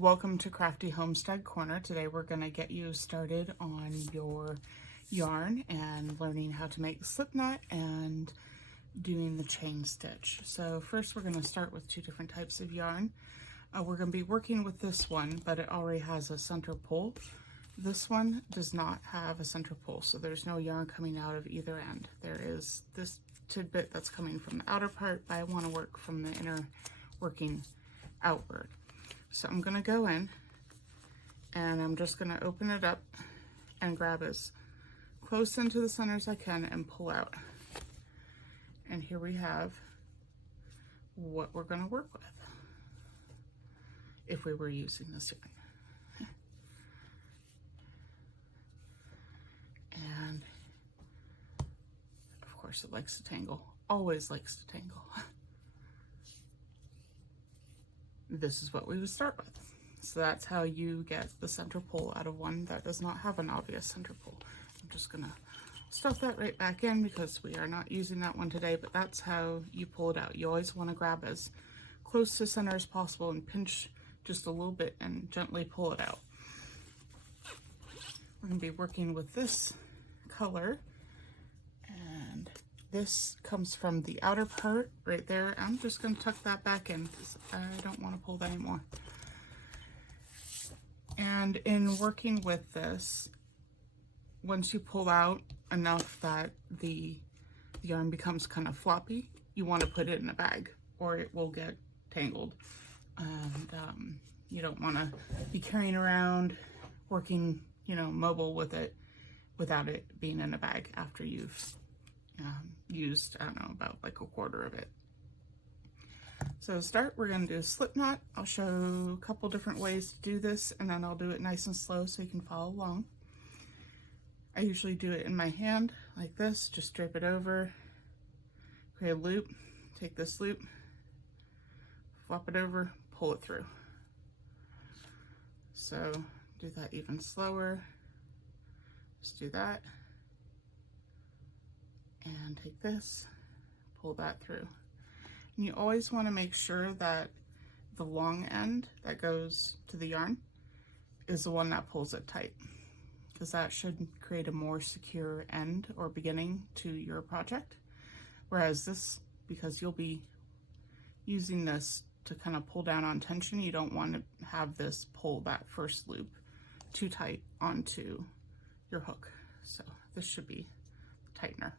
Welcome to Crafty Homestead Corner. Today we're going to get you started on your yarn and learning how to make Slipknot and doing the chain stitch. So first we're going to start with two different types of yarn. We're going to be working with this one, but it already has a center pull. This one does not have a center pull, so there's no yarn coming out of either end. There is this tidbit that's coming from the outer part, but I want to work from the inner working outward. So I'm going to go in and I'm just going to open it up and grab as close into the center as I can and pull out. And here we have what we're going to work with if we were using this yarn. And of course it likes to tangle, always likes to tangle. This is what we would start with. So that's how you get the center pull out of one that does not have an obvious center pull. I'm just gonna stuff that right back in because we are not using that one today, but that's how you pull it out. You always want to grab as close to center as possible and pinch just a little bit and gently pull it out. We're gonna be working with this color, and this comes from the outer part right there. I'm just going to tuck that back in because I don't want to pull that anymore. And in working with this, once you pull out enough that the yarn becomes kind of floppy, you want to put it in a bag or it will get tangled. And you don't want to be carrying around, working, mobile with it without it being in a bag after you've used, I don't know, about like a quarter of it. So to start, we're going to do a slip knot. I'll show a couple different ways to do this, and then I'll do it nice and slow so you can follow along. I usually do it in my hand like this, just drape it over, create a loop, take this loop, flop it over, pull it through. So do that even slower. Just do that. And take this, pull that through. And you always want to make sure that the long end that goes to the yarn is the one that pulls it tight, because that should create a more secure end or beginning to your project. Whereas this, because you'll be using this to kind of pull down on tension, you don't want to have this pull that first loop too tight onto your hook. So this should be the tightener.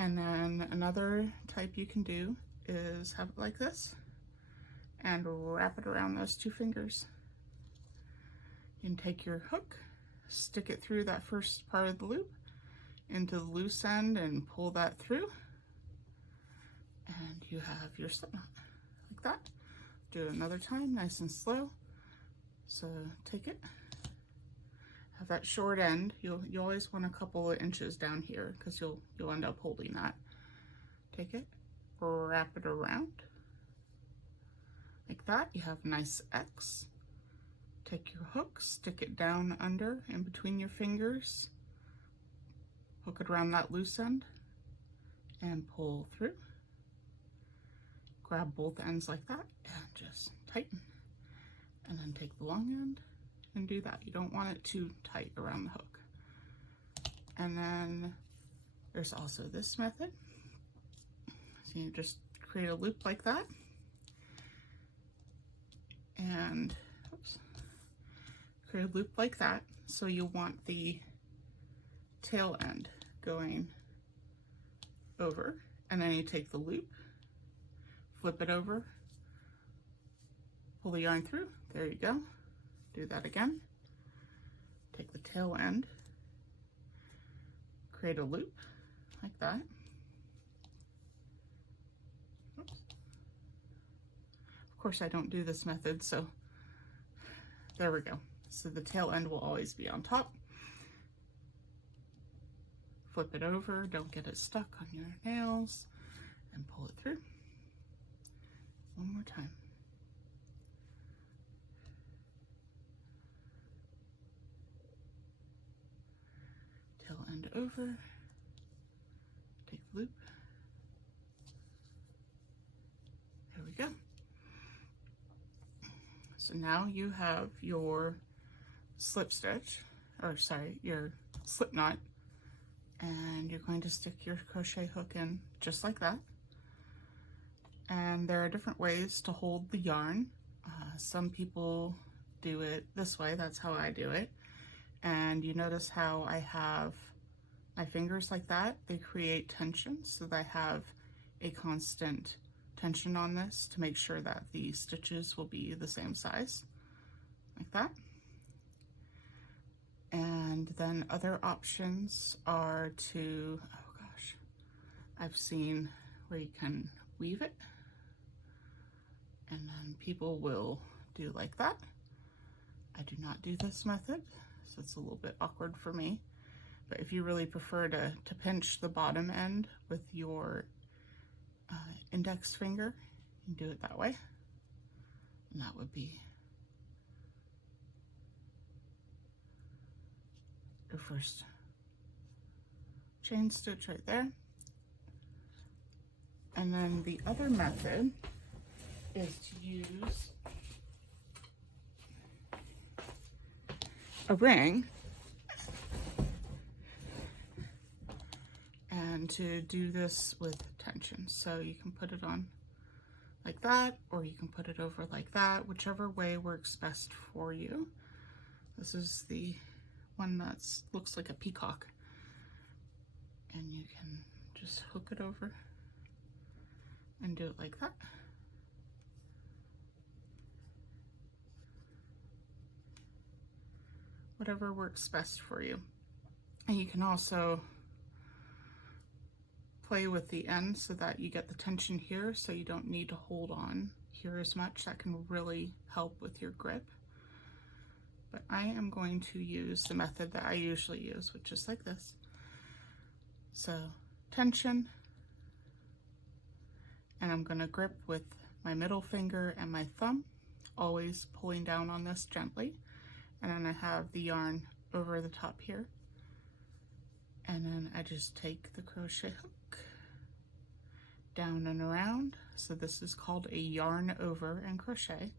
And then another type you can do is have it like this and wrap it around those two fingers. You can take your hook, stick it through that first part of the loop into the loose end and pull that through. And you have your slip knot like that. Do it another time, nice and slow. So take it. Have that short end. You always want a couple of inches down here because you'll end up holding that. Take it, wrap it around like that. You have a nice X. Take your hook, stick it down under in between your fingers, hook it around that loose end and pull through. Grab both ends like that and just tighten, and then take the long end and do that. You don't want it too tight around the hook. And then there's also this method. So you just create a loop like that, and create a loop like that. So you want the tail end going over, and then you take the loop, flip it over, pull the yarn through. There you go. Do that again. Take the tail end, create a loop like that. Oops. Of course, I don't do this method, so there we go. So the tail end will always be on top. Flip it over, don't get it stuck on your nails, and pull it through. One more time. Tail end over, take the loop. There we go. So now you have your slip stitch, or sorry, your slip knot, and you're going to stick your crochet hook in just like that. And there are different ways to hold the yarn. Some people do it this way, that's how I do it. And you notice how I have my fingers like that? They create tension, so that I have a constant tension on this to make sure that the stitches will be the same size, like that. And then other options are to, oh gosh, I've seen where you can weave it, and then people will do like that. I do not do this method, so it's a little bit awkward for me. But if you really prefer to pinch the bottom end with your index finger, you can do it that way. And that would be your first chain stitch right there. And then the other method is to use a ring and to do this with tension. So you can put it on like that, or you can put it over like that, whichever way works best for you. This is the one that looks like a peacock, and you can just hook it over and do it like that. Whatever works best for you. And you can also play with the end so that you get the tension here, so you don't need to hold on here as much. That can really help with your grip. But I am going to use the method that I usually use, which is like this. So tension, and I'm going to grip with my middle finger and my thumb, always pulling down on this gently. And then I have the yarn over the top here. And then I just take the crochet hook down and around. So this is called a yarn over and crochet.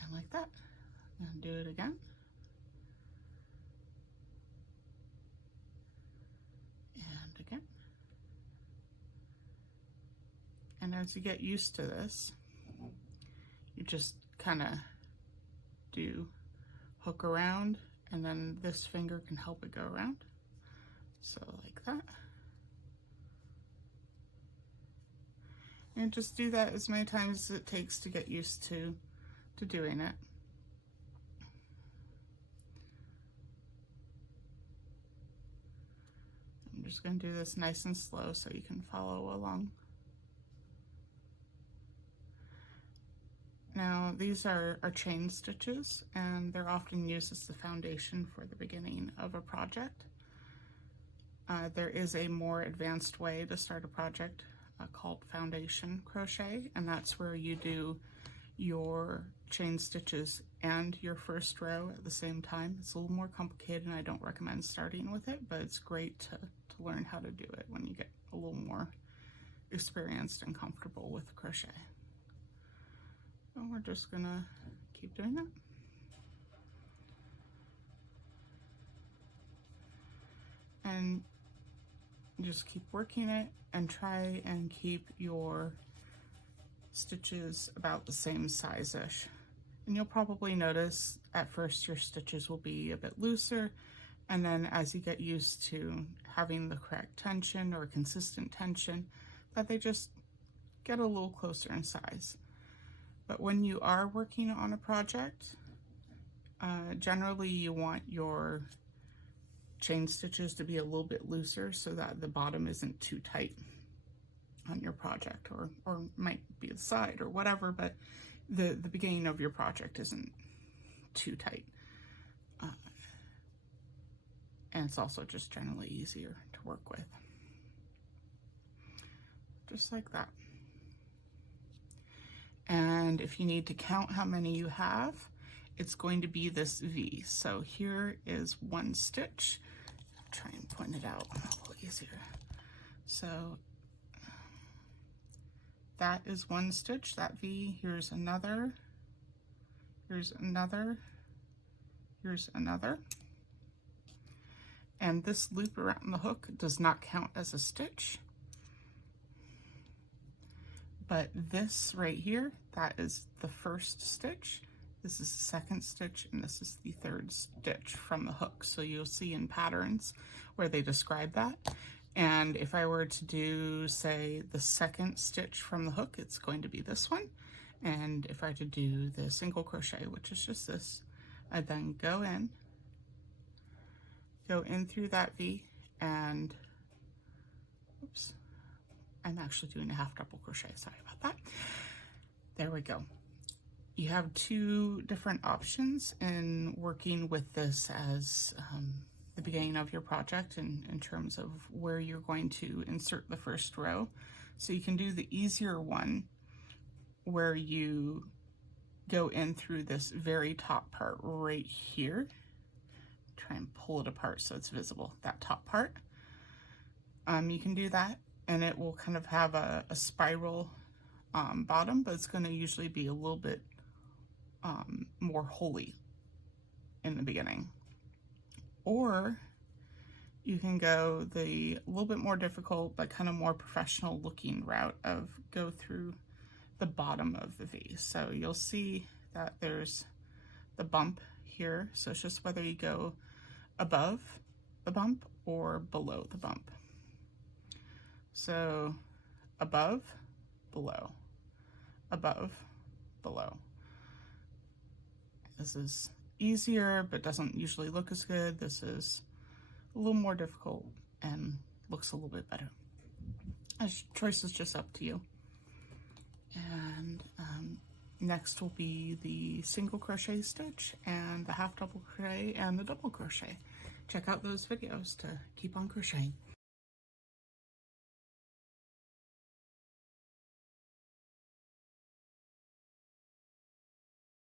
And like that. And do it again. And again. And as you get used to this, you just kind of do hook around, and then this finger can help it go around. So like that. And just do that as many times as it takes to get used to doing it. I'm just going to do this nice and slow so you can follow along. Now these are chain stitches, and they're often used as the foundation for the beginning of a project. There is a more advanced way to start a project called foundation crochet, and that's where you do your chain stitches and your first row at the same time. It's a little more complicated, and I don't recommend starting with it, but it's great to learn how to do it when you get a little more experienced and comfortable with crochet. So we're just gonna keep doing that. And just keep working it, and try and keep your stitches about the same size-ish. And you'll probably notice at first your stitches will be a bit looser, and then as you get used to having the correct tension or consistent tension, that they just get a little closer in size. But when you are working on a project, generally you want your chain stitches to be a little bit looser so that the bottom isn't too tight on your project, or might be the side or whatever, but the beginning of your project isn't too tight. And it's also just generally easier to work with. Just like that. And if you need to count how many you have, it's going to be this V. So here is one stitch. I'll try and point it out a little easier. So that is one stitch, that V. Here's another Here's another, here's another. And this loop around the hook does not count as a stitch. But this right here, that is the first stitch. This is the second stitch, and this is the third stitch from the hook. So you'll see in patterns where they describe that. And if I were to do, say, the second stitch from the hook, it's going to be this one. And if I were to do the single crochet, which is just this, I then go in through that V, and oops, I'm actually doing a half double crochet, sorry about that. There we go. You have two different options in working with this as the beginning of your project in terms of where you're going to insert the first row. So you can do the easier one where you go in through this very top part right here. Try and pull it apart so it's visible, that top part. You can do that, and it will kind of have a spiral bottom, but it's going to usually be a little bit more holy in the beginning. Or you can go the little bit more difficult but kind of more professional looking route of go through the bottom of the V. So you'll see that there's the bump here, so it's just whether you go above the bump or below the bump. So above, below, above, below. This is easier but doesn't usually look as good. This is a little more difficult and looks a little bit better. Choice is just up to you. And next will be the single crochet stitch and the half double crochet and the double crochet. Check out those videos to keep on crocheting.